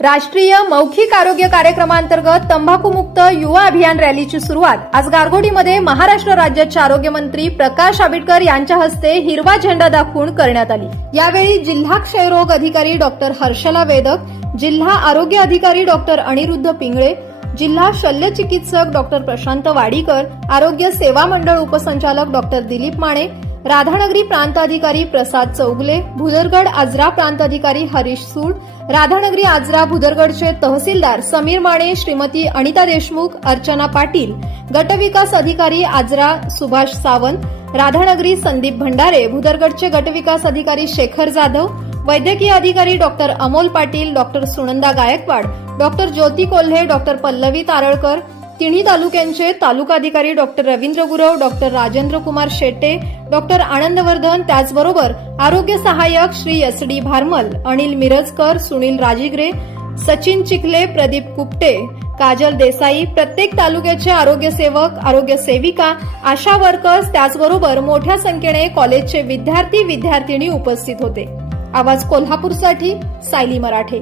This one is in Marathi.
राष्ट्रीय मौखिक आरोग्य कार्यक्रमांतर्गत तंबाखूमुक्त युवा अभियान रॅलीची सुरुवात. आज गारगोडीमध्ये महाराष्ट्र राज्याचे आरोग्यमंत्री प्रकाश आंबेडकर यांच्या हस्ते हिरवा झेंडा दाखवून करण्यात आली. यावेळी जिल्हा क्षयरोग अधिकारी डॉक्टर हर्षला वेदक जिल्हा आरोग्य अधिकारी डॉक्टर अनिरुद्ध पिंगळे जिल्हा शल्य चिकित्सक डॉक्टर प्रशांत वाडीकर आरोग्य सेवा मंडळ उपसंचालक डॉक्टर दिलीप माने राधानगरी प्रांताधिकारी प्रसाद चौगले भुदरगड आजरा प्रांत अधिकारी हरीश सूड राधानगरी आजरा भुदरगडचे तहसीलदार समीर माने श्रीमती अनिता देशमुख अर्चना पाटील गटविकास अधिकारी आजरा सुभाष सावंत राधानगरी संदीप भंडारे भुदरगडचे गटविकास अधिकारी शेखर जाधव वैद्यकीय अधिकारी doctor Amol Patil doctor Sunanda Gaikwad doctor Jyoti Kolhe doctor Pallavi Taralkar तिन्ही तालुक्यांचे तालुकाधिकारी doctor Ravindra Gurav doctor Rajendra Kumar Shette doctor Anandvardhan त्याचबरोबर आरोग्य सहाय्यक श्री एस डी भारमल अनिल मिरजकर सुनील राजिगरे सचिन चिखले प्रदीप कुपटे काजल देसाई प्रत्येक तालुक्याचे आरोग्य सेवक आरोग्य सेविका आशा वर्कर्स त्याचबरोबर मोठ्या संख्येने कॉलेजचे विद्यार्थी विद्यार्थिनी उपस्थित होते. आवाज कोल्हापूरसाठी सायली मराठे.